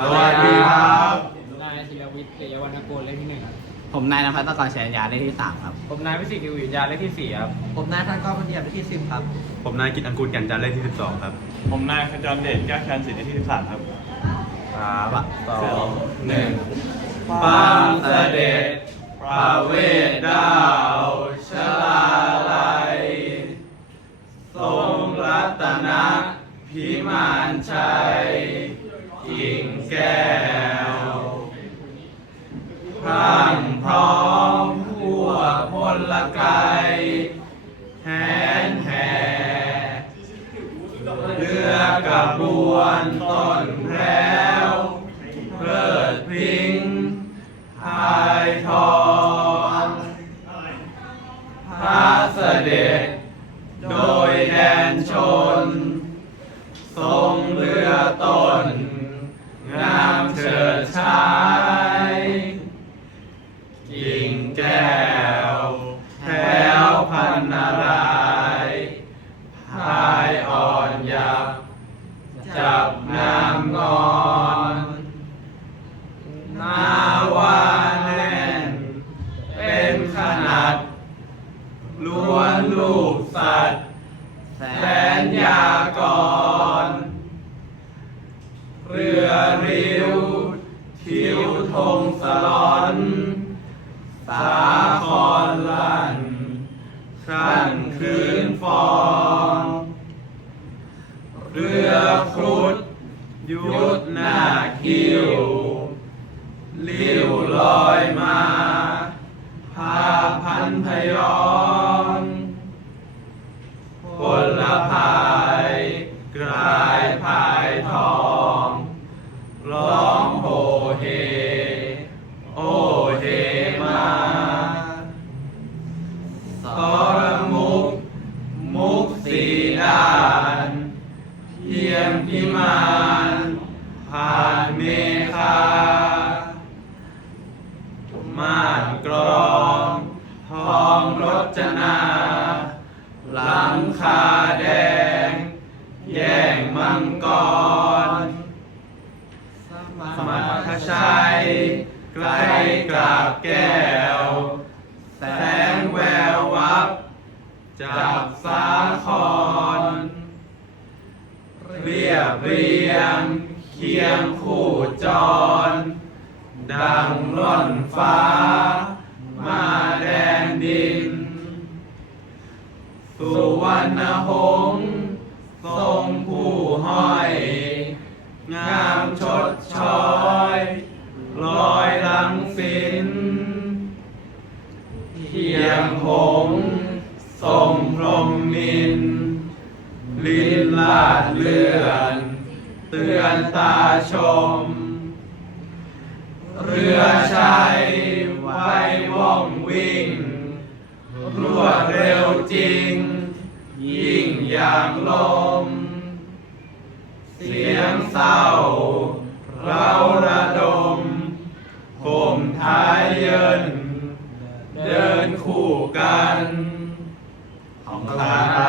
สวัสดีครับนายธีรวิทย์เกยวรรณกูลเลขที่หนึ่งครับผมนายนภัสกรชัยยาเลขที่สามครับ ผมนายวิสิตกิวิทยาเลขที่สี่ครับ ผมนายท่านก้าวพันเทียมที่สิบครับ ผมนายกิตอังกูลแก่นจันทร์เลขที่ 12 ครับผมนายขจรเดชแก้วชันศิลป์ที่สิบสามครับ สามสองหนึ่งฟังเสด็จพระเวทดาวชลาลัย ทรงรัตนะพิมานชัย กิ่งแก้วพรั่งพร้อมพัวพลไกยแหนแห่เรือกระบวนต้นแพรวเพิดพิ้งพายทองพระเสด็จโดยแดนชน ล้วนลูกสัตว์แสนยากร เรือริ้วทิวธงสลอน สาครลันครั้นคืนฟอง เรือครุฑยุ พิมานผ่านเมฆาม่านกรองทองรจนาหลังคาแดง แย่งมังกร สมัทชัยไกลกราบแก้ว แสงแวววับจับสาคร เรียบเรียง เคียงคู่จร ดังร่นฟ้า มาแดนดิน สุวรรณหงส์ทรงผู้ห้อย งามชดช้อยลอยหลังสินเทียงหงส์ทรงพรหมมินลินลาดเลือ เตือนตาชม เรือชายไว้ว่องวิ่ง รวดเร็วจริง ยิ่งอย่างลม เสียงเศร้าเราระดมผมท้ายเยิน เดินคู่กัน ของคลา